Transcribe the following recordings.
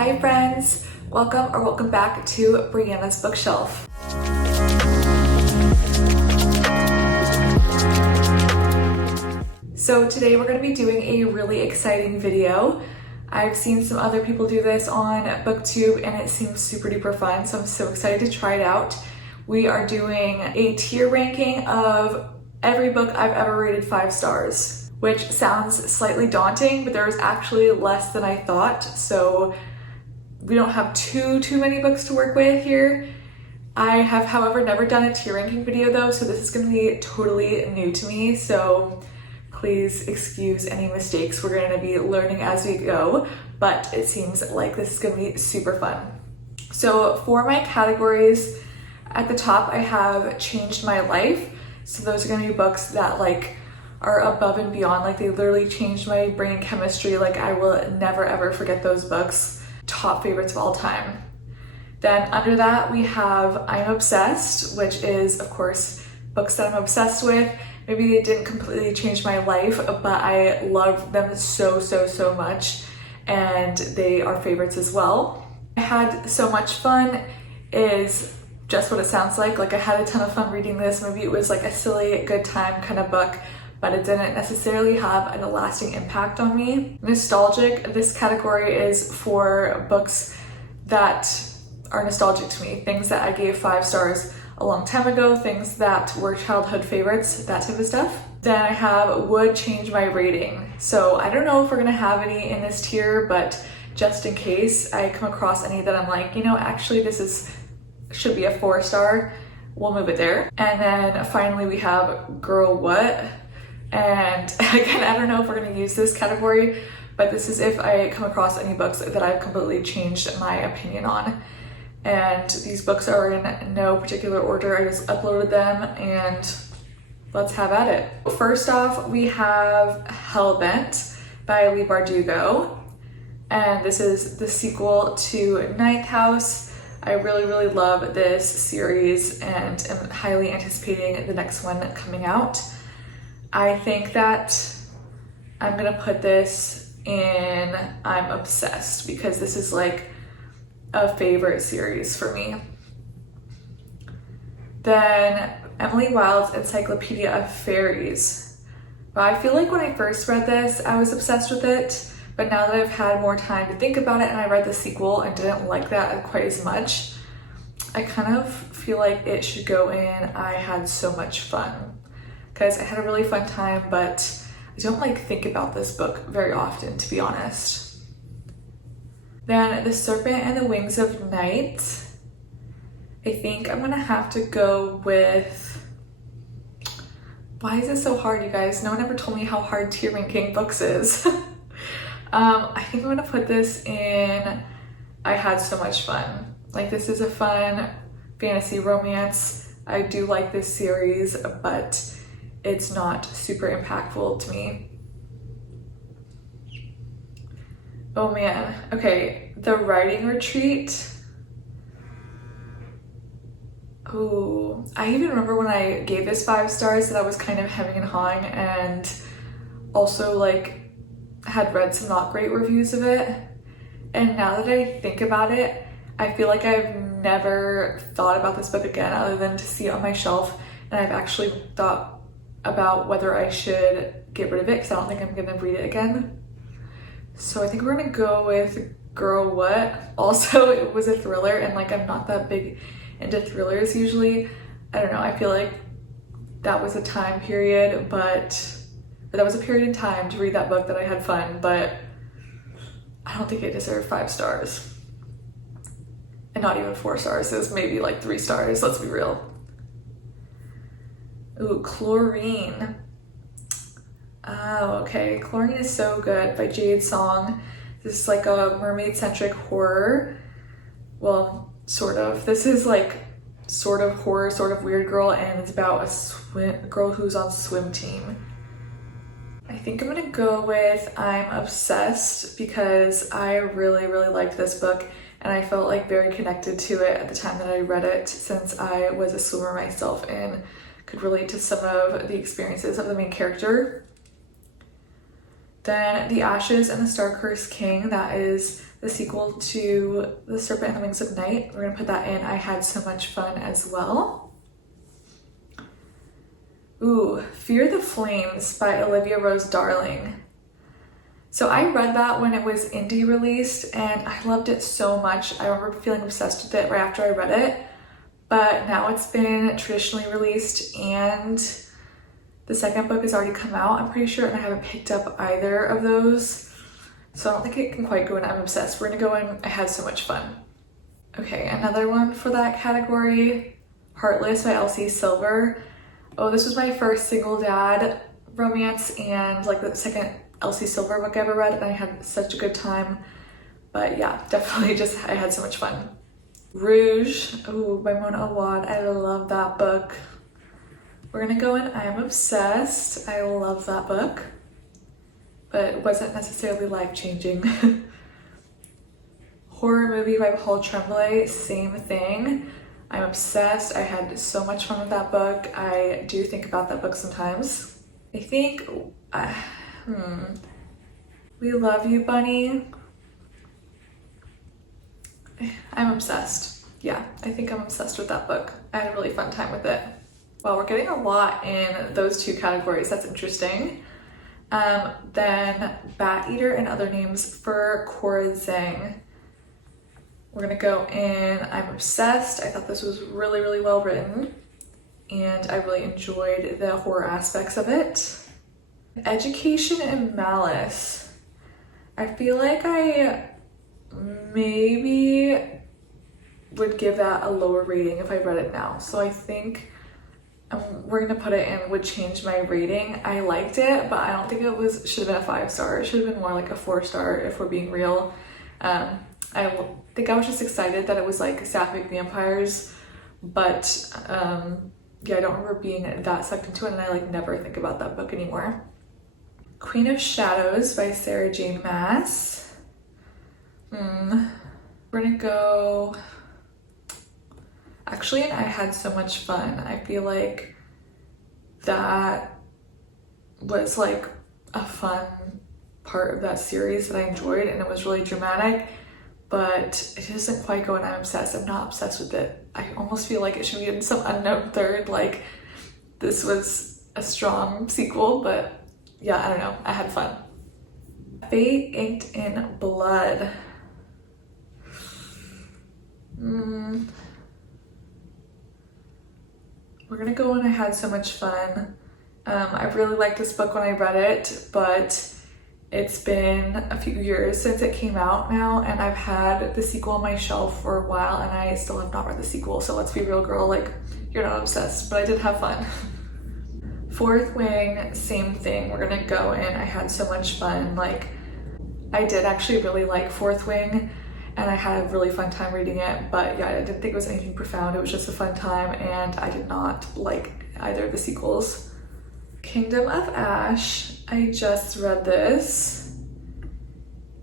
Hi friends, welcome back to Brianna's Bookshelf. So today we're going to be doing a really exciting video. I've seen some other people do this on BookTube and it seems super duper fun, so I'm so excited to try it out. We are doing a tier ranking of every book I've ever rated 5 stars, which sounds slightly daunting, but there was actually less than I thought, so we don't have too many books to work with here. I have, however, never done a tier ranking video though, so this is going to be totally new to me, so please excuse any mistakes. We're going to be learning as we go, but it seems like this is going to be super fun. So for my categories, at the top I have Changed My Life. So those are going to be books that are above and beyond, like they literally changed my brain chemistry. Like I will never ever forget those books. Top favorites of all time. Then under that we have I'm Obsessed, which is of course books that I'm obsessed with. Maybe they didn't completely change my life, but I love them so much and they are favorites as well. I had so much fun is just what it sounds like. Like I had a ton of fun reading this. Maybe it was like a silly good time kind of book, but it didn't necessarily have a lasting impact on me. Nostalgic, this category is for books that are nostalgic to me, things that I gave 5 stars a long time ago, things that were childhood favorites, that type of stuff. Then I have would change my rating. So I don't know if we're gonna have any in this tier, but just in case I come across any that I'm like, you know, actually this should be a 4 star, we'll move it there. And then finally we have Girl What? And again, I don't know if we're going to use this category, but this is if I come across any books that I've completely changed my opinion on. And these books are in no particular order. I just uploaded them and let's have at it. First off, we have Hellbent by Leigh Bardugo. And this is the sequel to Ninth House. I really love this series and am highly anticipating the next one coming out. I think that I'm gonna put this in I'm Obsessed because this is like a favorite series for me. Then Emily Wilde's Encyclopedia of Fairies. But I feel like when I first read this, I was obsessed with it, but now that I've had more time to think about it and I read the sequel and didn't like that quite as much, I kind of feel like it should go in I Had So Much Fun. Because I had a really fun time, but I don't think about this book very often, to be honest. Then The Serpent and the Wings of Night. I think I'm gonna have to go with, why is it so hard, you guys? No one ever told me how hard tier ranking books is. I think I'm gonna put this in I Had So Much Fun. Like this is a fun fantasy romance. I do like this series, but it's not super impactful to me. Oh man, okay, The Writing Retreat. Ooh, I even remember when I gave this 5 stars that I was kind of hemming and hawing and also had read some not great reviews of it. And now that I think about it, I feel like I've never thought about this book again other than to see it on my shelf, and I've actually thought about whether I should get rid of it because I don't think I'm gonna read it again. So I think we're gonna go with Girl What? Also, it was a thriller and I'm not that big into thrillers usually. I don't know, I feel like that was a time period, but that was a period in time to read that book that I had fun, but I don't think it deserved 5 stars. And not even 4 stars, it was maybe 3 stars, let's be real. Ooh, Chlorine. Oh, okay. Chlorine is so good by Jade Song. This is a mermaid-centric horror. Well, sort of. This is sort of horror, sort of weird girl, and it's about a girl who's on swim team. I think I'm gonna go with I'm Obsessed because I really liked this book and I felt very connected to it at the time that I read it since I was a swimmer myself and could relate to some of the experiences of the main character. Then The Ashes and the Star-Cursed King, that is the sequel to The Serpent and the Wings of Night. We're gonna put that in. I had so much fun as well. Ooh, Fear the Flames by Olivia Rose Darling. So I read that when it was indie released and I loved it so much. I remember feeling obsessed with it right after I read it, but now it's been traditionally released and the second book has already come out, I'm pretty sure, and I haven't picked up either of those. So I don't think it can quite go in I'm obsessed. We're gonna go in I had so much fun. Okay, another one for that category, Heartless by Elsie Silver. Oh, this was my first single dad romance and like the second Elsie Silver book I ever read, and I had such a good time. But yeah, definitely just, I had so much fun. Rouge, oh, by Mona Awad. I love that book. We're gonna go in I am obsessed. I love that book, but it wasn't necessarily life-changing. Horror Movie by Paul Tremblay, same thing. I'm obsessed. I had so much fun with that book. I do think about that book sometimes. I think, We Love You, Bunny. I'm obsessed. Yeah, I think I'm obsessed with that book. I had a really fun time with it. Well, we're getting a lot in those two categories. That's interesting. Then Bat Eater and Other Names for Cora Zhang. We're gonna go in I'm obsessed. I thought this was really, really well written and I really enjoyed the horror aspects of it. Education and Malice. I feel like I maybe would give that a lower rating if I read it now. So I think we're gonna put it in would change my rating. I liked it, but I don't think it should have been a 5-star. It should have been more like a 4-star if we're being real. I think I was just excited that it was like sapphic vampires, but yeah, I don't remember being that sucked into it, and I like never think about that book anymore. Queen of Shadows by Sarah J. Maas. We're gonna go, actually, and I had so much fun. I feel like that was like a fun part of that series that I enjoyed, and it was really dramatic, but it doesn't quite go in I'm obsessed. I'm not obsessed with it. I almost feel like it should be in some unknown third, like this was a strong sequel, but yeah, I don't know, I had fun. Fate Inked in Blood. We're gonna go in I had so much fun. I really liked this book when I read it, but it's been a few years since it came out now, and I've had the sequel on my shelf for a while and I still have not read the sequel, so let's be real, girl, like, you're not obsessed, but I did have fun. Fourth Wing, same thing. We're gonna go in I had so much fun. Like, I did actually really like Fourth Wing and I had a really fun time reading it, but yeah, I didn't think it was anything profound. It was just a fun time and I did not like either of the sequels. Kingdom of Ash, I just read this,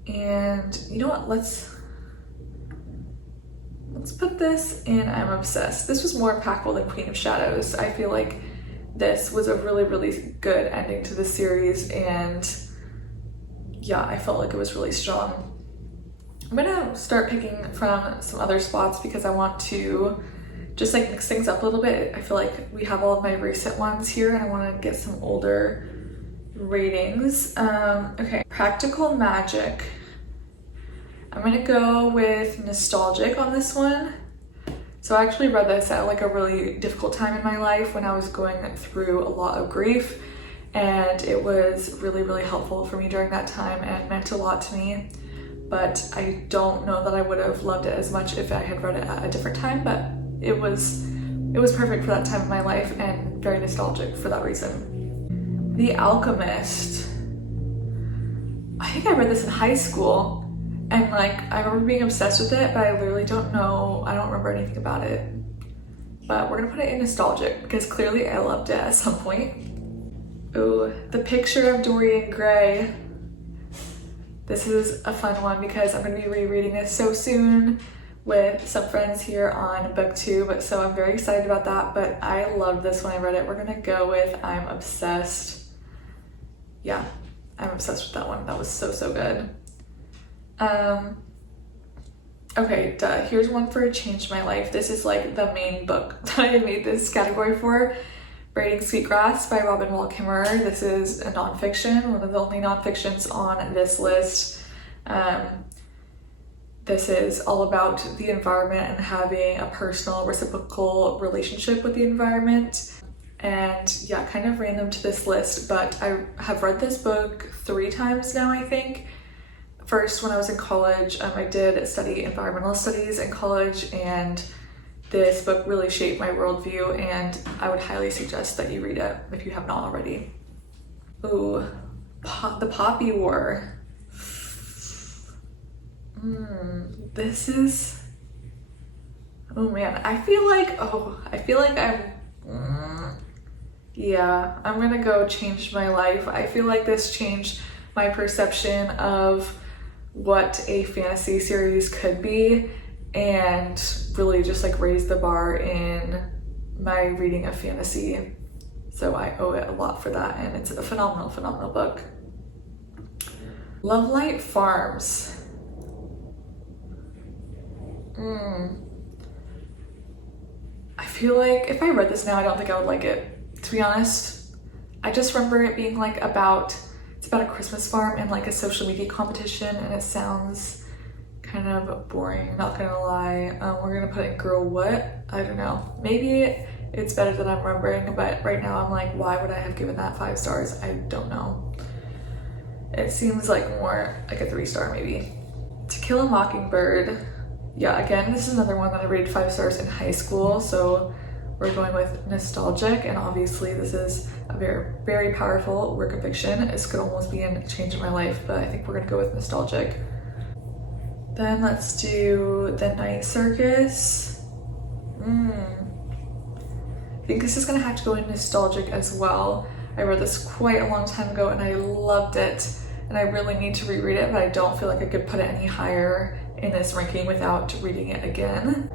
and you know what, let's put this in I'm obsessed. This was more impactful than Queen of Shadows. I feel like this was a really, really good ending to the series, and yeah, I felt like it was really strong. I'm gonna start picking from some other spots because I want to just like mix things up a little bit. I feel like we have all of my recent ones here and I want to get some older ratings. Okay, Practical Magic. I'm gonna go with nostalgic on this one. So I actually read this at like a really difficult time in my life when I was going through a lot of grief, and it was really, really helpful for me during that time and meant a lot to me. But I don't know that I would have loved it as much if I had read it at a different time, but it was perfect for that time in my life and very nostalgic for that reason. The Alchemist. I think I read this in high school and like I remember being obsessed with it, but I literally don't remember anything about it. But we're gonna put it in nostalgic because clearly I loved it at some point. Ooh, The Picture of Dorian Gray. This is a fun one because I'm gonna be rereading this so soon with some friends here on BookTube, so I'm very excited about that, but I loved this when I read it. We're gonna go with I'm Obsessed. Yeah, I'm obsessed with that one. That was so, so good. Okay, duh. Here's one for Changed My Life. This is like the main book that I made this category for. Braiding Sweetgrass by Robin Wall Kimmerer. This is a nonfiction, one of the only nonfictions on this list. This is all about the environment and having a personal reciprocal relationship with the environment. And yeah, kind of random to this list, but I have read this book 3 times now, I think. First, when I was in college, I did study environmental studies in college, and this book really shaped my worldview, and I would highly suggest that you read it if you have not already. Ooh, The Poppy War. This is, oh man, I feel like yeah, I'm gonna go Changed My Life. I feel like this changed my perception of what a fantasy series could be, and really just like raised the bar in my reading of fantasy. So I owe it a lot for that, and it's a phenomenal book. Lovelight Farms. I feel like if I read this now, I don't think I would like it, to be honest. I just remember it being like it's about a Christmas farm and like a social media competition, and it sounds kind of boring, not gonna lie. We're gonna put it in girl what? I don't know. Maybe it's better than I'm remembering, but right now I'm like, why would I have given that 5 stars? I don't know. It seems like more like a 3-star maybe. To Kill a Mockingbird. Yeah, again, this is another one that I rated 5 stars in high school, so we're going with nostalgic, and obviously this is a very, very powerful work of fiction. This could almost be in Changing My Life, but I think we're gonna go with nostalgic. Then let's do The Night Circus. I think this is gonna have to go in nostalgic as well. I read this quite a long time ago and I loved it, and I really need to reread it, but I don't feel like I could put it any higher in this ranking without reading it again.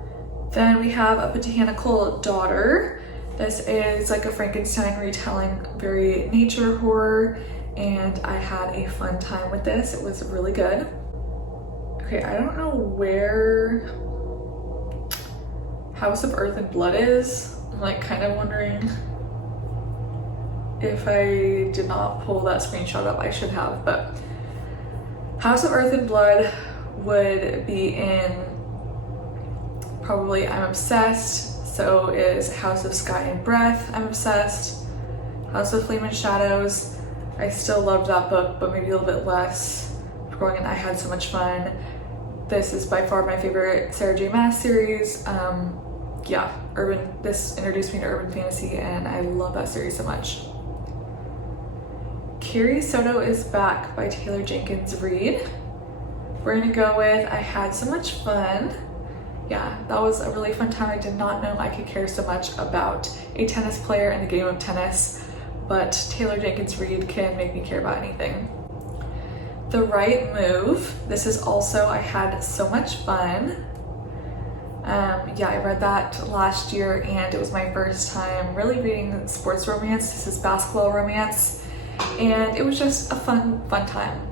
Then we have A Botanical Daughter. This is like a Frankenstein retelling, very nature horror, and I had a fun time with this. It was really good. Okay, I don't know where House of Earth and Blood is. I'm like kind of wondering if I did not pull that screenshot up. I should have, but House of Earth and Blood would be in probably I'm Obsessed. So is House of Sky and Breath, I'm obsessed. House of Flame and Shadows, I still loved that book, but maybe a little bit less. Growing and I had so much fun. This is by far my favorite Sarah J. Maas series. Yeah, this introduced me to urban fantasy, and I love that series so much. Carrie Soto is Back by Taylor Jenkins Reid. We're gonna go with I Had So Much Fun. Yeah, that was a really fun time. I did not know I could care so much about a tennis player and the game of tennis, but Taylor Jenkins Reid can make me care about anything. The Right Move. This is also I Had So Much Fun. Yeah, I read that last year, and it was my first time really reading sports romance. This is basketball romance, and it was just a fun time.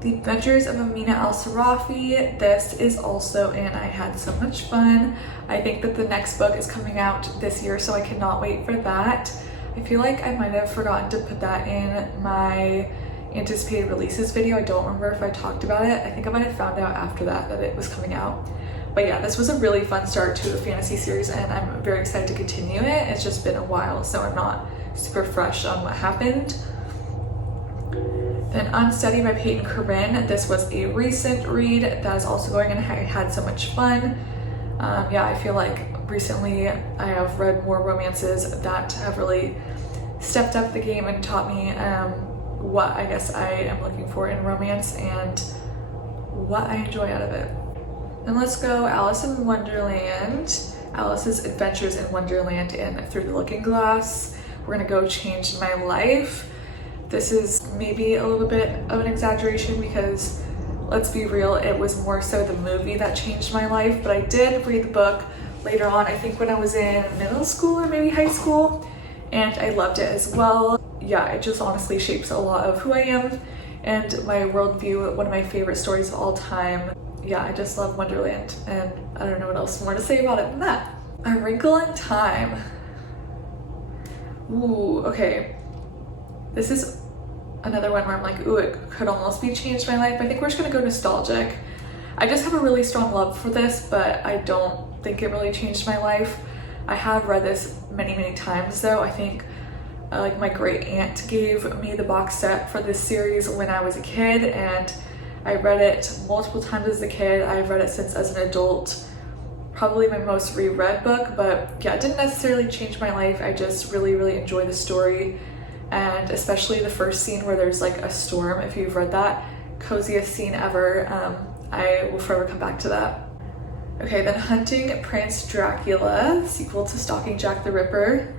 The Adventures of Amina Al-Sarafi. This is also in I Had So Much Fun. I think that the next book is coming out this year, so I cannot wait for that. I feel like I might have forgotten to put that in my anticipated releases video. I don't remember if I talked about it. I think I might have found out after that it was coming out. But yeah, this was a really fun start to a fantasy series, and I'm very excited to continue it. It's just been a while, so I'm not super fresh on what happened. Then Unsteady by Peyton Corinne. This was a recent read that is also going, and I had so much fun. Yeah, I feel like recently I have read more romances that have really stepped up the game and taught me what I guess I am looking for in romance and what I enjoy out of it. And let's go Alice in Wonderland. Alice's Adventures in Wonderland and Through the Looking Glass. We're gonna go Changed My Life. This is maybe a little bit of an exaggeration because, let's be real, it was more so the movie that changed my life, but I did read the book later on, I think when I was in middle school or maybe high school, and I loved it as well. Yeah, it just honestly shapes a lot of who I am and my worldview. One of my favorite stories of all time. yeah, I just love Wonderland, and I don't know what else more to say about it than that. A Wrinkle in Time. Ooh, okay. This is another one where I'm like, ooh, it could almost be changed my life. I think we're just gonna go nostalgic. I just have a really strong love for this, but I don't think it really changed my life. I have read this many, many times though. I think like my great aunt gave me the box set for this series when I was a kid, and I read it multiple times as a kid. I've read it since as an adult. Probably my most reread book, but yeah, it didn't necessarily change my life. I just really, really enjoy the story, and especially the first scene where there's like a storm. If you've read that, coziest scene ever. I will forever come back to that. Okay, then Hunting Prince Dracula, sequel to Stalking Jack the Ripper.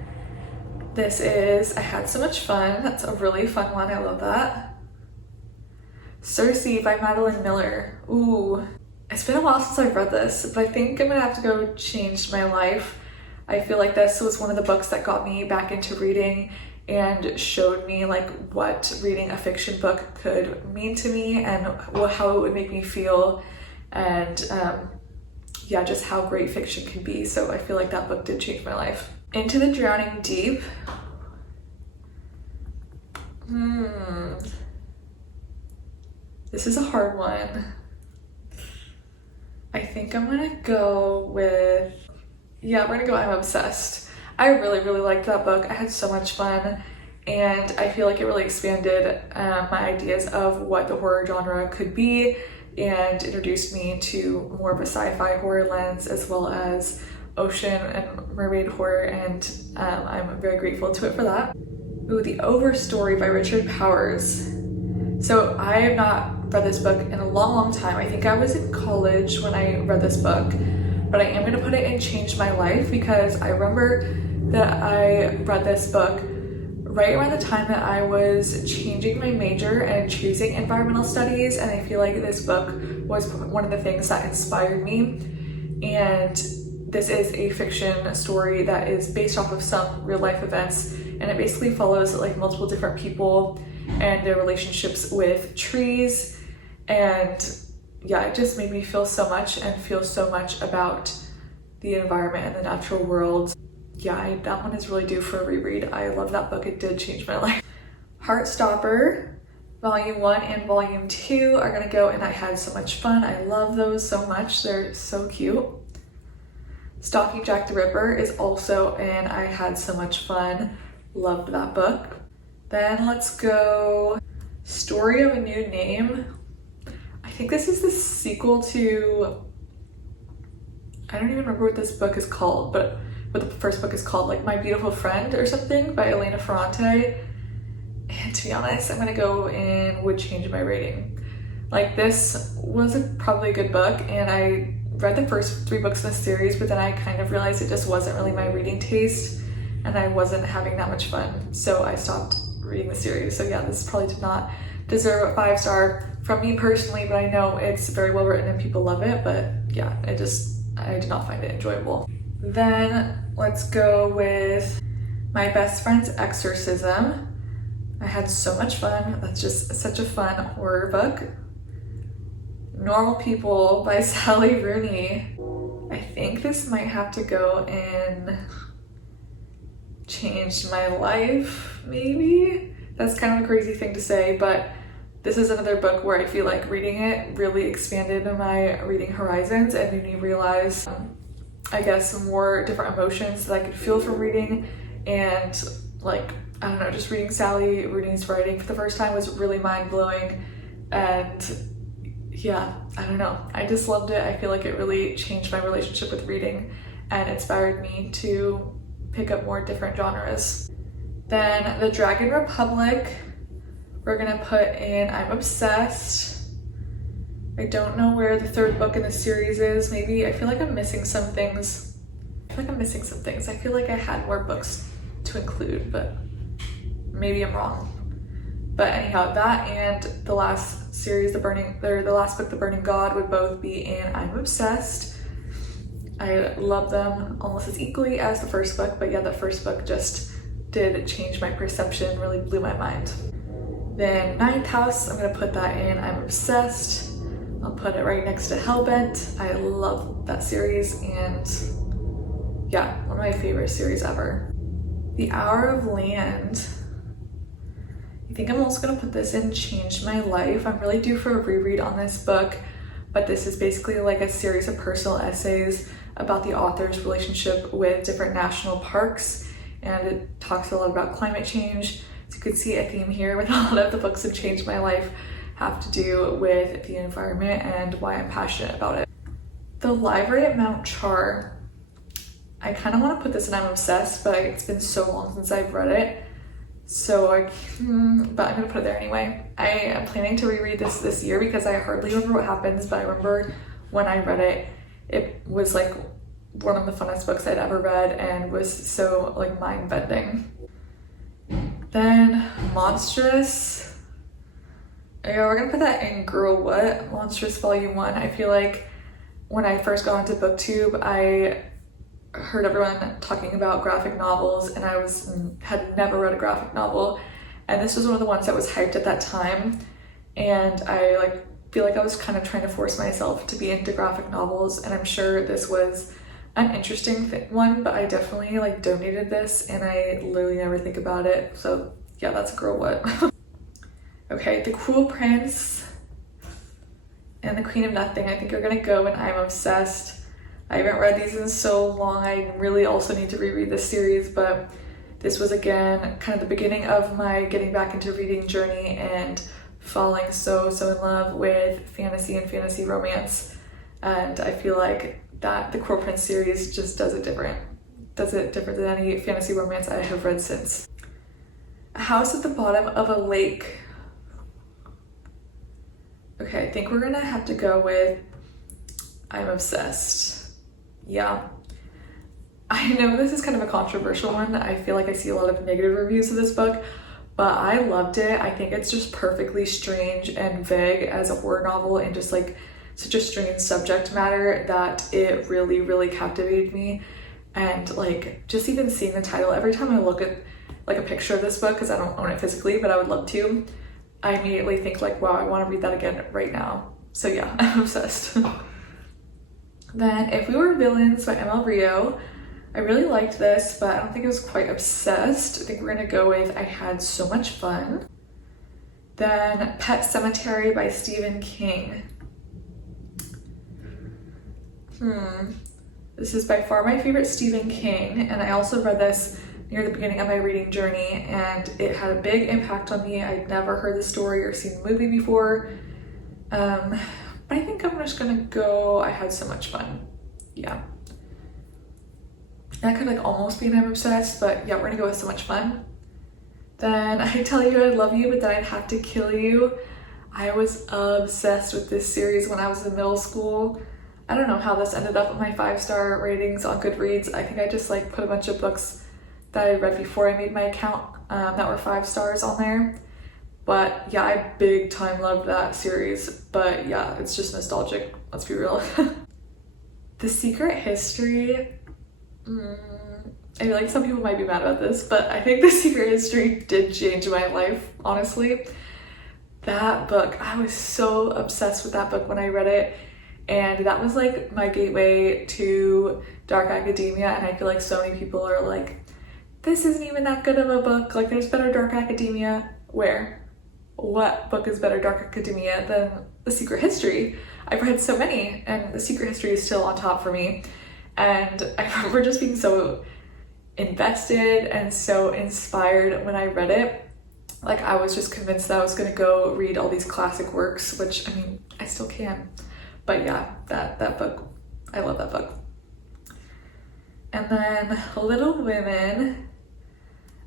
This is I Had So Much Fun. That's a really fun one. I love that. Circe by Madeline Miller. Ooh, it's been a while since I've read this, but I think I'm gonna have to go change my life. I feel like this was one of the books that got me back into reading and showed me like what reading a fiction book could mean to me and how it would make me feel, and yeah, just how great fiction can be. So I feel like that book did change my life. Into the Drowning Deep. This is a hard one. I think I'm gonna go with, yeah, we're gonna go I'm Obsessed. I really, really liked that book. I had so much fun, and I feel like it really expanded my ideas of what the horror genre could be and introduced me to more of a sci-fi horror lens as well as ocean and mermaid horror, and I'm very grateful to it for that. Ooh, The Overstory by Richard Powers. So I have not read this book in a long, long time. I think I was in college when I read this book, but I am going to put it in Changed My Life because I remember that I read this book right around the time that I was changing my major and choosing environmental studies, and I feel like this book was one of the things that inspired me. And this is a fiction story that is based off of some real life events, and it basically follows like multiple different people and their relationships with trees. And yeah, it just made me feel so much and feel so much about the environment and the natural world. Yeah, that one is really due for a reread. I love that book. It did change my life. Heartstopper, Volume 1 and Volume 2 are gonna go, and I Had So Much Fun. I love those so much. They're so cute. Stalking Jack the Ripper is also in I Had So Much Fun. Loved that book. Then let's go Story of a New Name. I think this is the sequel to, I don't even remember what this book is called, but what the first book is called, like My Beautiful Friend or something by Elena Ferrante. And to be honest, I'm gonna go in Would Change My Rating. Like, this was probably a good book, and I read the first 3 books in the series, but then I kind of realized it just wasn't really my reading taste and I wasn't having that much fun, so I stopped reading the series. So yeah, this probably did not deserve a 5-star from me personally, but I know it's very well written and people love it, but yeah, I did not find it enjoyable. Then let's go with My Best Friend's Exorcism. I had so much fun. That's just such a fun horror book. Normal People by Sally Rooney. I think this might have to go in Changed My Life, maybe? That's kind of a crazy thing to say, but this is another book where I feel like reading it really expanded my reading horizons and made me realize, I guess, more different emotions that I could feel from reading. And like, I don't know, just reading Sally Rooney's writing for the first time was really mind-blowing. And yeah, I don't know, I just loved it. I feel like it really changed my relationship with reading and inspired me to pick up more different genres. Then The Dragon Republic, we're gonna put in I'm Obsessed. I don't know where the 3rd book in the series is. Maybe, I feel like I'm missing some things. I feel like I had more books to include, but maybe I'm wrong. But anyhow, that and the last series, the last book, The Burning God, would both be in I'm Obsessed. I love them almost as equally as the first book, but yeah, the first book just did change my perception, really blew my mind. Then Ninth House, I'm gonna put that in I'm Obsessed. I'll put it right next to Hellbent. I love that series, and yeah, one of my favorite series ever. The Hour of Land. I think I'm also gonna put this in Changed My Life. I'm really due for a reread on this book, but this is basically like a series of personal essays about the author's relationship with different national parks, and it talks a lot about climate change. So you could see a theme here with a lot of the books that changed my life have to do with the environment and why I'm passionate about it. The Library at Mount Char. I kind of want to put this in I'm obsessed, but it's been so long since I've read it. But I'm gonna put it there anyway. I am planning to reread this year because I hardly remember what happens, but I remember when I read it, it was like one of the funnest books I'd ever read and was so like mind-bending. Then Monstrous. Yeah, we're gonna put that in Girl What? Monstrous Volume 1. I feel like when I first got into BookTube, I heard everyone talking about graphic novels, and I had never read a graphic novel, and this was one of the ones that was hyped at that time, and I feel like I was kind of trying to force myself to be into graphic novels, and I'm sure this was an interesting one, but I definitely donated this, and I literally never think about it. So yeah, that's a Girl What. Okay, The Cruel Prince and The Queen of Nothing, I think are gonna go in I'm Obsessed. I haven't read these in so long. I really also need to reread this series, but this was again kind of the beginning of my getting back into reading journey and falling so in love with fantasy and fantasy romance. And I feel like that the Cruel Prince series just does it different than any fantasy romance I have read since. A House at the Bottom of a Lake. Okay, I think we're gonna have to go with I'm Obsessed. Yeah, I know this is kind of a controversial one. I feel like I see a lot of negative reviews of this book, but I loved it. I think it's just perfectly strange and vague as a horror novel, and just such a strange subject matter that it really captivated me. And just even seeing the title, every time I look at a picture of this book, because I don't own it physically, but I would love to, I immediately think wow, I want to read that again right now. So yeah, I'm obsessed. Then If We Were Villains by ML Rio. I really liked this, but I don't think I was quite obsessed. I think we're gonna go with I Had So Much Fun. Then Pet Sematary by Stephen King. This is by far my favorite Stephen King, and I also read this near the beginning of my reading journey, and it had a big impact on me. I'd never heard the story or seen the movie before. But I think I'm just gonna go I Had So Much Fun. Yeah. That could almost be an I'm Obsessed, but yeah, we're gonna go with So Much Fun. Then I Tell You I Love You, But Then I'd Have to Kill You. I was obsessed with this series when I was in middle school. I don't know how this ended up with my 5-star ratings on Goodreads. I think I just put a bunch of books that I read before I made my account that were 5 stars on there. But yeah, I big time loved that series. But yeah, it's just nostalgic, let's be real. The Secret History. I feel like some people might be mad about this, but I think The Secret History did change my life, honestly. That book, I was so obsessed with that book when I read it, and that was my gateway to dark academia, and I feel like so many people are this isn't even that good of a book, there's better dark academia. Where? What book is better dark academia than The Secret History? I've read so many, and The Secret History is still on top for me. And I remember just being so invested and so inspired when I read it. I was just convinced that I was gonna go read all these classic works, which I mean, I still can. But yeah, that book, I love that book. And then Little Women,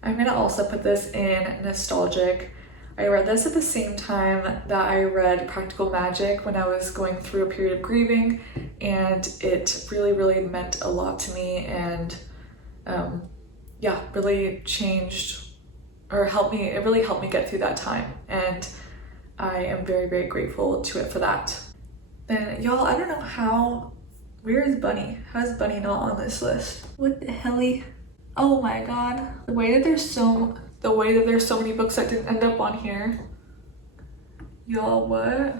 I'm gonna also put this in nostalgic. I read this at the same time that I read Practical Magic when I was going through a period of grieving, and it really meant a lot to me, and yeah, really changed or helped me. It really helped me get through that time, and I am very grateful to it for that. Then y'all, I don't know where is Bunny? How is Bunny not on this list? What the helly? Oh my god, the way that there's so many books that didn't end up on here. Y'all, what?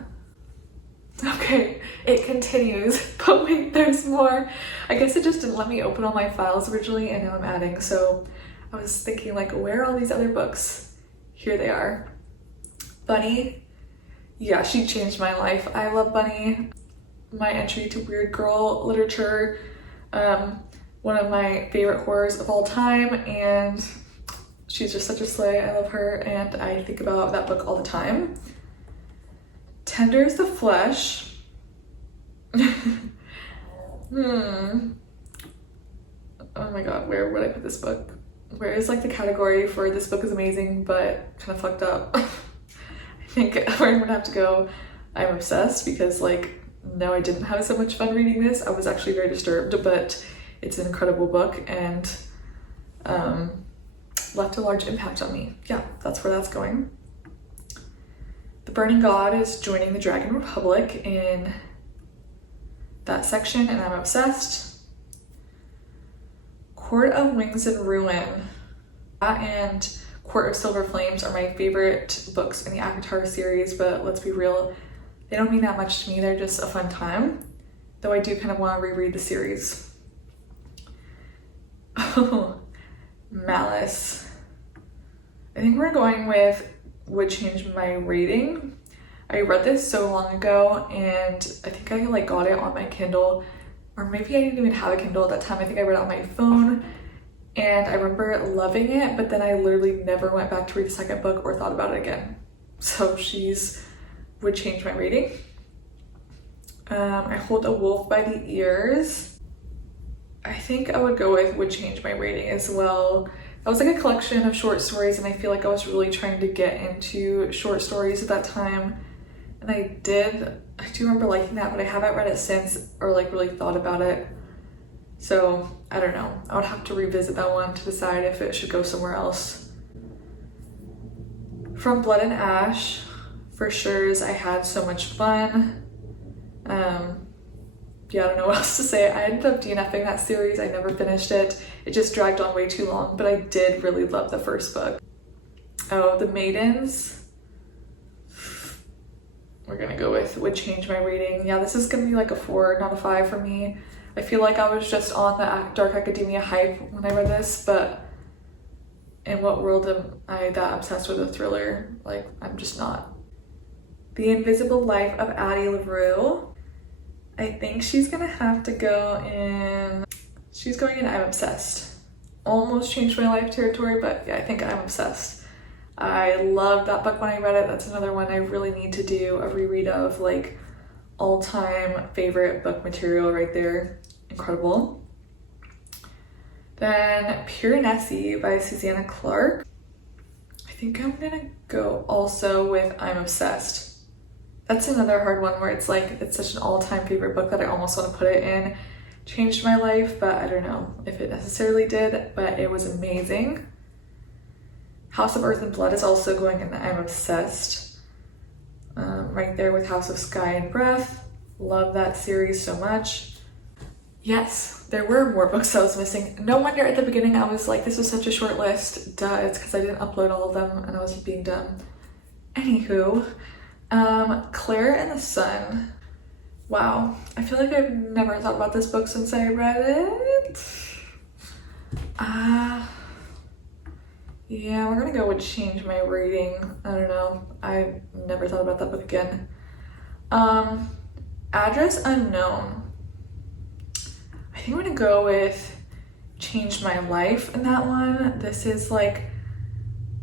Okay, it continues, but wait, there's more. I guess it just didn't let me open all my files originally, and now I'm adding. So I was thinking, like, where are all these other books? Here they are. Bunny. Yeah, she changed my life. I love Bunny. My entry to weird girl literature. One of my favorite horrors of all time, and she's just such a slay. I love her, and I think about that book all the time. Tender is the Flesh. Oh my god, where would I put this book? Where is like the category for this book is amazing but kind of fucked up? I think where I'm gonna have to go, I'm obsessed, because like, no, I didn't have so much fun reading this. I was actually very disturbed, but it's an incredible book and left a large impact on me. Yeah, that's where that's going. The Burning God is joining the Dragon Republic in that section, and I'm obsessed. Court of Wings and Ruin and Court of Silver Flames are my favorite books in the ACOTAR series, but let's be real, they don't mean that much to me. They're just a fun time, though I do kind of want to reread the series. Oh, Malice. I think we're going with would change my rating. I read this so long ago, and I think I like got it on my Kindle, or maybe I didn't even have a Kindle at that time. I think I read it on my phone, and I remember loving it, but then I literally never went back to read the second book or thought about it again. So she's would change my rating. I Hold a Wolf by the Ears. I think I would go with would change my rating as well. That was like a collection of short stories, and I feel like I was really trying to get into short stories at that time. And I do remember liking that, but I haven't read it since or like really thought about it. So I don't know. I would have to revisit that one to decide if it should go somewhere else. From Blood and Ash, for sure, I had so much fun. Yeah, I don't know what else to say. I ended up DNFing that series. I never finished it. It just dragged on way too long, but I did really love the first book. Oh, The Maidens. We're gonna go with would change my rating. Yeah, this is gonna be like a 4, not a 5 for me. I feel like I was just on the Dark Academia hype when I read this, but in what world am I that obsessed with a thriller? Like, I'm just not. The Invisible Life of Addie LaRue. I think she's gonna have to go in, she's going in I'm Obsessed. Almost changed my life territory, but yeah, I think I'm obsessed. I loved that book when I read it. That's another one I really need to do a reread of, like all-time favorite book material right there. Incredible. Then Pure Nessie by Susanna Clark. I think I'm gonna go also with I'm Obsessed. That's another hard one where it's like, it's such an all-time favorite book that I almost want to put it in. Changed my life, but I don't know if it necessarily did, but it was amazing. House of Earth and Blood is also going in the I'm Obsessed. Right there with House of Sky and Breath. Love that series so much. Yes, there were more books I was missing. No wonder at the beginning I was like, this was such a short list. Duh, it's because I didn't upload all of them and I was being dumb. Anywho, Claire and the Sun. Wow, I feel like I've never thought about this book since I read it. Yeah, we're gonna go with change my rating. I don't know. I never thought about that book again. Address Unknown. I think I'm gonna go with change my life in that one. This is like,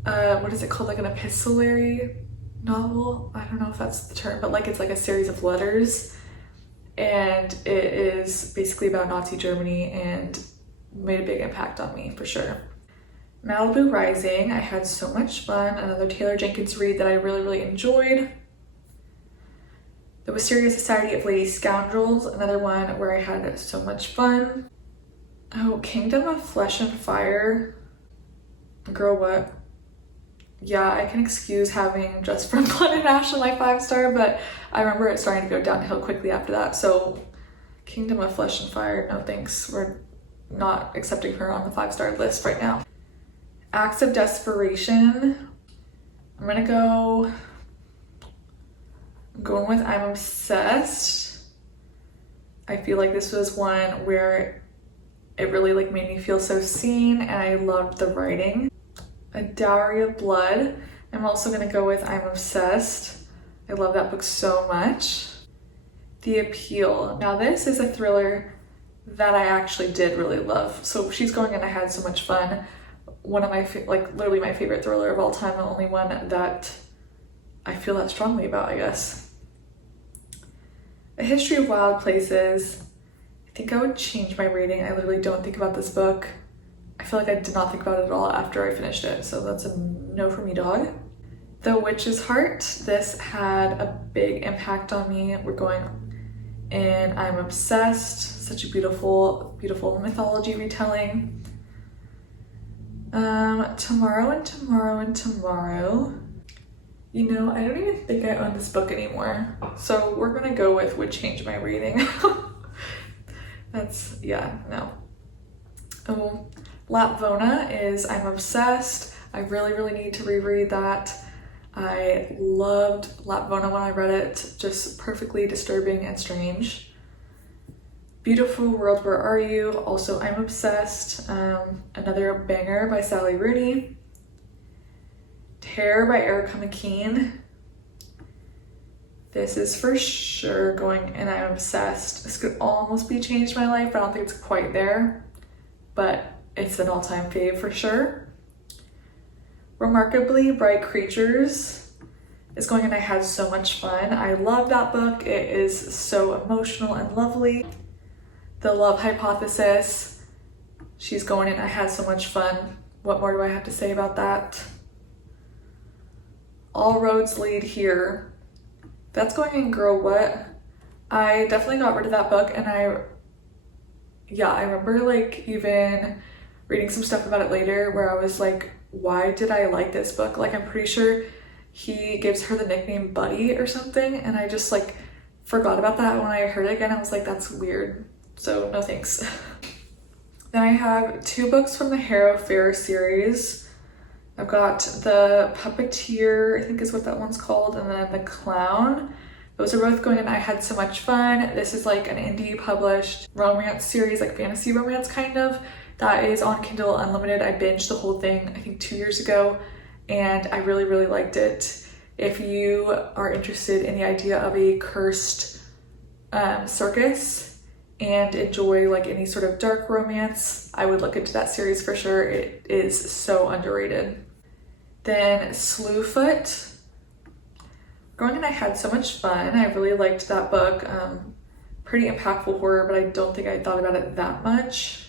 what is it called? Like an epistolary novel? I don't know if that's the term, but like it's like a series of letters. And it is basically about Nazi Germany and made a big impact on me for sure. Malibu Rising, I had so much fun. Another Taylor Jenkins read that I really, really enjoyed. The Wisteria Society of Lady Scoundrels, another one where I had so much fun. Oh, Kingdom of Flesh and Fire. Girl, what? Yeah, I can excuse having Just from Blood and Ash on my 5-star, but I remember it starting to go downhill quickly after that. So Kingdom of Flesh and Fire, no thanks. We're not accepting her on the 5-star list right now. Acts of Desperation. I'm gonna go I'm going with I'm Obsessed. I feel like this was one where it really like made me feel so seen, and I loved the writing. A Dowry of Blood. I'm also gonna go with I'm Obsessed. I love that book so much. The Appeal. Now this is a thriller that I actually did really love. So She's Going and I Had So Much Fun. One of my, like literally my favorite thriller of all time, the only one that I feel that strongly about, I guess. A History of Wild Places. I think I would change my rating. I literally don't think about this book. I feel like I did not think about it at all after I finished it, so that's a no for me, dog. The Witch's Heart. This had a big impact on me. We're going in I'm Obsessed. Such a beautiful, beautiful mythology retelling. Tomorrow and Tomorrow and Tomorrow. You know, I don't even think I own this book anymore. So we're gonna go with would change my rating. That's, yeah, no. Oh, Lapvona is I'm Obsessed. I really, really need to reread that. I loved Lapvona when I read it. Just perfectly disturbing and strange. Beautiful World, Where Are You? Also I'm Obsessed. Another banger by Sally Rooney. Terror by Erica McKean. This is for sure going in I'm Obsessed. This could almost be Changed My Life, but I don't think it's quite there. But it's an all-time fave for sure. Remarkably Bright Creatures is going in I Had So Much Fun. I love that book. It is so emotional and lovely. The Love Hypothesis. She's going in I Had So Much Fun. What more do I have to say about that? All Roads Lead Here. That's going in Girl What? I definitely got rid of that book, and I remember like even reading some stuff about it later where I was like, why did I like this book? Like, I'm pretty sure he gives her the nickname Buddy or something, and I just like forgot about that. When I heard it again, I was like, that's weird. So no thanks. Then I have 2 books from the Harrow Fair series. I've got The Puppeteer, I think is what that one's called, and then The Clown. Those are both going in I Had So Much Fun. This is like an indie published romance series, like fantasy romance kind of, that is on Kindle Unlimited. I binged the whole thing, I think 2 years ago, and I really, really liked it. If you are interested in the idea of a cursed circus and enjoy like any sort of dark romance, I would look into that series for sure. It is so underrated. Then Slewfoot. Going in I Had So Much Fun. I really liked that book. Pretty impactful horror, but I don't think I thought about it that much.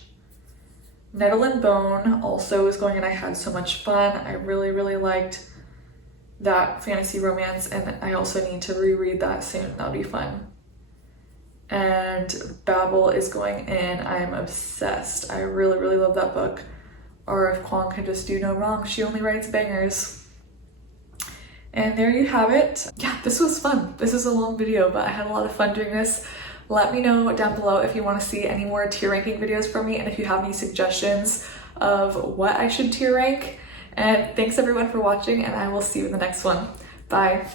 Nettle and Bone also is going in I Had So Much Fun. I really, really liked that fantasy romance, and I also need to reread that soon. That'll be fun. And Babel is going in I'm Obsessed. I really, really love that book. Or If Kwong Can Just Do No Wrong, She Only Writes Bangers. And there you have it. Yeah, this was fun. This is a long video, but I had a lot of fun doing this. Let me know down below if you want to see any more tier ranking videos from me, and if you have any suggestions of what I should tier rank. And thanks everyone for watching, and I will see you in the next one. Bye.